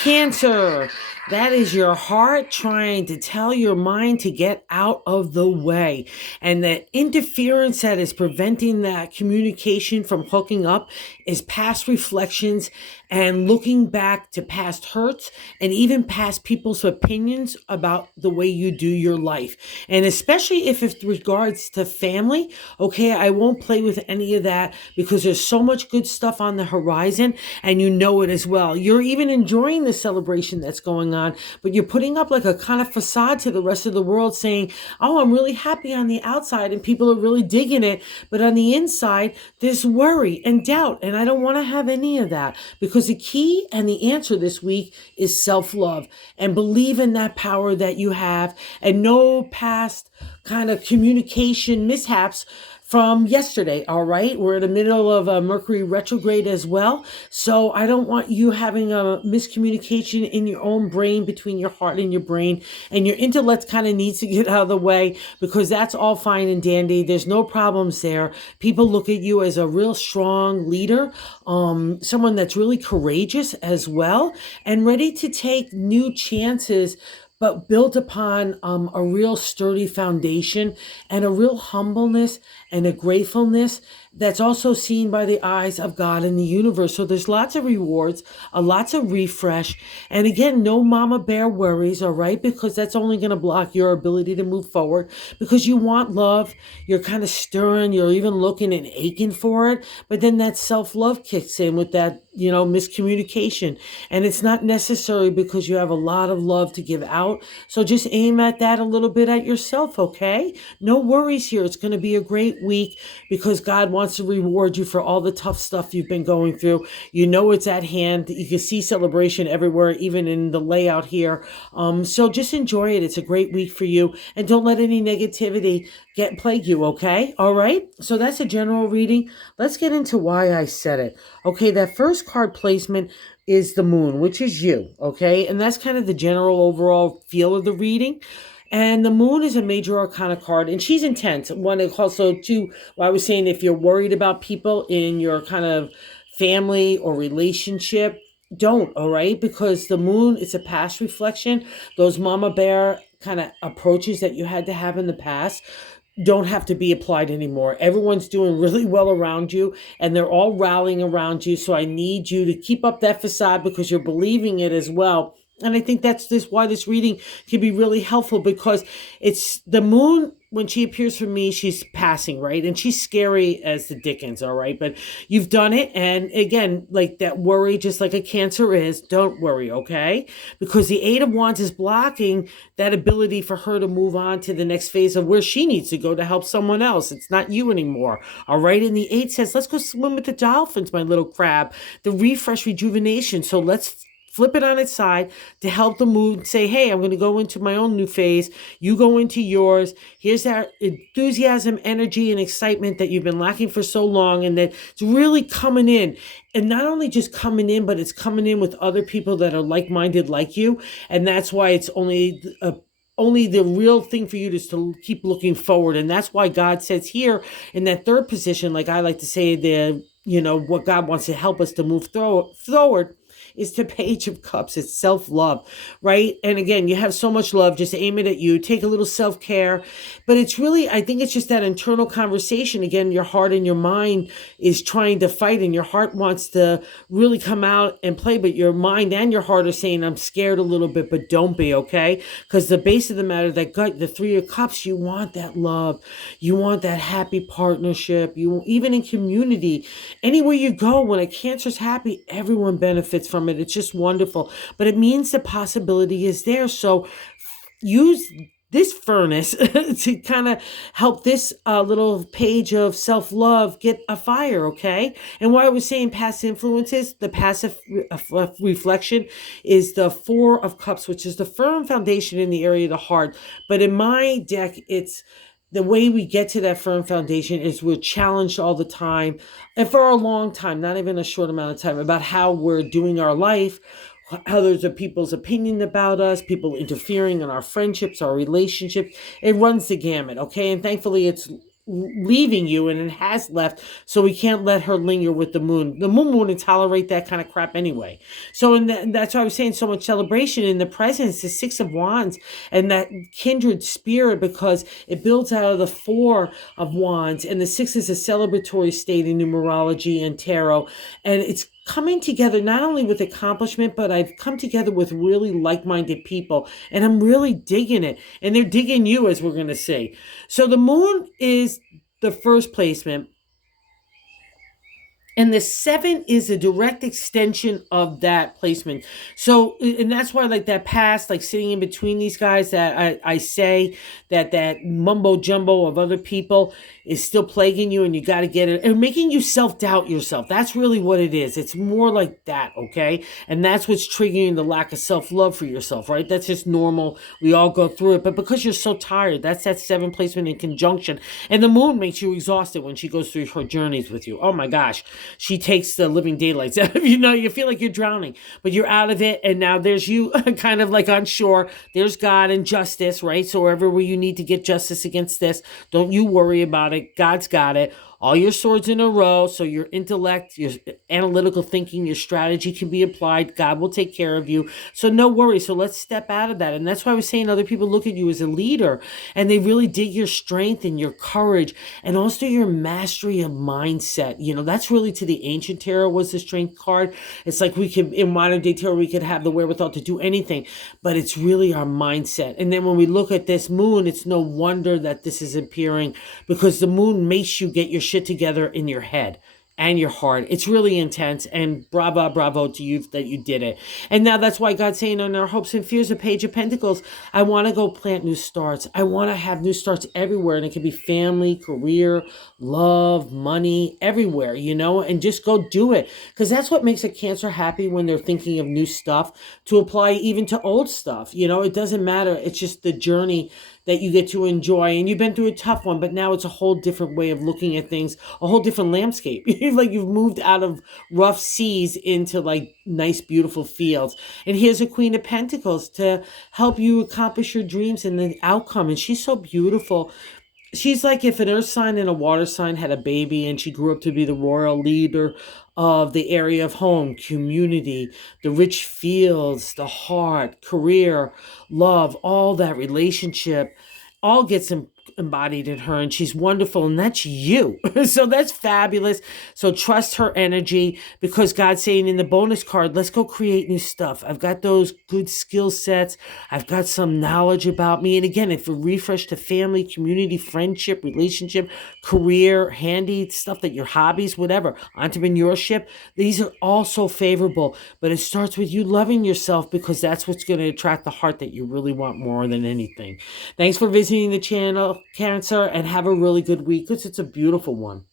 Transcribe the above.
Cancer, that is your heart trying to tell your mind to get out of the way. And the interference that is preventing that communication from hooking up is past reflections and looking back to past hurts and even past people's opinions about the way you do your life. And especially if it regards to family, okay, I won't play with any of that because there's so much good stuff on the horizon and you know it as well. You're even enjoying the celebration that's going on, but you're putting up like a kind of facade to the rest of the world saying, oh, I'm really happy on the outside and people are really digging it. But on the inside, there's worry and doubt. And I don't want to have any of that because the key and the answer this week is self-love and believe in that power that you have and no past kind of communication mishaps from yesterday. All right. We're in the middle of a Mercury retrograde as well. So I don't want you having a miscommunication in your own brain between your heart and your brain, and your intellect kind of needs to get out of the way because that's all fine and dandy. There's no problems there. People look at you as a real strong leader, someone that's really courageous as well and ready to take new chances, but built upon a real sturdy foundation and a real humbleness and a gratefulness that's also seen by the eyes of God and the universe. So there's lots of rewards, lots of refresh. And again, no mama bear worries, all right? Because that's only going to block your ability to move forward because you want love. You're kind of stirring, you're even looking and aching for it. But then that self-love kicks in with that, miscommunication. And it's not necessary because you have a lot of love to give out. So just aim at that a little bit at yourself, okay? No worries here. It's going to be a great week because God wants to reward you for all the tough stuff you've been going through. You know it's at hand. You can see celebration everywhere, even in the layout here. So just enjoy it. It's a great week for you. And don't let any negativity plague you, okay? All right? So that's a general reading. Let's get into why I said it. Okay, that first card placement is the moon, which is you, okay? And that's kind of the general overall feel of the reading. And the moon is a major arcana card, and she's intense. One also, too, I was saying if you're worried about people in your kind of family or relationship, don't, all right? Because the moon is a past reflection. Those mama bear kind of approaches that you had to have in the past don't have to be applied anymore. Everyone's doing really well around you and they're all rallying around you. So I need you to keep up that facade because you're believing it as well. And I think that's why this reading can be really helpful because it's the moon. When she appears for me, she's passing, right? And she's scary as the dickens, all right? But you've done it. And again, like that worry, just like a Cancer is, don't worry, okay? Because the Eight of Wands is blocking that ability for her to move on to the next phase of where she needs to go to help someone else. It's not you anymore, all right? And the Eight says, let's go swim with the dolphins, my little crab. The refresh, rejuvenation. So let's flip it on its side to help the mood say, hey, I'm going to go into my own new phase. You go into yours. Here's that enthusiasm, energy, and excitement that you've been lacking for so long and that it's really coming in. And not only just coming in, but it's coming in with other people that are like-minded like you. And that's why it's only the real thing for you is to keep looking forward. And that's why God says here in that third position, like I like to say, what God wants to help us to move forward is the Page of Cups. It's self-love, right? And again, you have so much love, just aim it at you. Take a little self-care. But it's really, I think it's just that internal conversation. Again, your heart and your mind is trying to fight and your heart wants to really come out and play, but your mind and your heart are saying, I'm scared a little bit, but don't be, okay? Because the base of the matter, that gut, the Three of Cups, you want that love. You want that happy partnership. Even in community, anywhere you go, when a Cancer's happy, everyone benefits from it. It's just wonderful. But it means the possibility is there. So use this furnace to kind of help this little page of self-love get a fire, okay? And why I was saying past influences, the passive reflection is the Four of Cups, which is the firm foundation in the area of the heart. But in my deck, it's the way we get to that firm foundation is we're challenged all the time and for a long time, not even a short amount of time, about how we're doing our life, how there's people's opinion about us, people interfering in our friendships, our relationships. It runs the gamut, okay? And thankfully, it's leaving you, and it has left, so we can't let her linger with the moon. The moon wouldn't tolerate that kind of crap anyway. So that's why I was saying so much celebration in the presence, the Six of Wands, and that kindred spirit, because it builds out of the Four of Wands, and the Six is a celebratory state in numerology and tarot, and it's coming together not only with accomplishment, but I've come together with really like-minded people, and I'm really digging it, and they're digging you, as we're going to see. So the moon is the first placement, and the seven is a direct extension of that placement. So, and that's why, like that past, like sitting in between these guys, that I say that mumbo jumbo of other people is still plaguing you, and you got to get it, and making you self doubt yourself. That's really what it is. It's more like that, okay? And that's what's triggering the lack of self love for yourself, right? That's just normal. We all go through it, but because you're so tired, that's that seven placement in conjunction. And the moon makes you exhausted when she goes through her journeys with you. Oh my gosh, she takes the living daylights out of you. Know, you feel like you're drowning, but you're out of it, and now there's you kind of like on shore. There's God and justice, right? So wherever where you need to get justice against this, don't you worry about it. God's got it. All your swords in a row, so your intellect, your analytical thinking, your strategy can be applied. God will take care of you. So no worry. So let's step out of that. And that's why I was saying other people look at you as a leader, and they really dig your strength and your courage, and also your mastery of mindset. You know, that's really, to the ancient tarot, was the strength card. It's like we can, in modern day tarot, we could have the wherewithal to do anything, but it's really our mindset. And then when we look at this moon, it's no wonder that this is appearing, because the moon makes you get your shit together in your head and your heart. It's really intense, and bravo to you that you did it. And now that's why God's saying on our hopes and fears, a Page of Pentacles, I want to go plant new starts. I want to have new starts everywhere, and it can be family, career, love, money, everywhere, you know, and just go do it, because that's what makes a Cancer happy, when they're thinking of new stuff to apply even to old stuff. You know, it doesn't matter. It's just the journey that you get to enjoy, and you've been through a tough one, but now it's a whole different way of looking at things, a whole different landscape. Like you've moved out of rough seas into like nice, beautiful fields. And here's a Queen of Pentacles to help you accomplish your dreams and the outcome. And she's so beautiful. She's like if an earth sign and a water sign had a baby, and she grew up to be the royal leader of the area of home, community, the rich fields, the heart, career, love, all that relationship, all gets embodied in her, and she's wonderful, and that's you. So that's fabulous. So trust her energy, because God's saying in the bonus card, let's go create new stuff. I've got those good skill sets. I've got some knowledge about me. And again, if we refresh to family, community, friendship, relationship, career, handy stuff, that your hobbies, whatever, entrepreneurship, these are all so favorable. But it starts with you loving yourself, because that's what's going to attract the heart that you really want more than anything. Thanks for visiting the channel, Cancer, and have a really good week, because it's a beautiful one.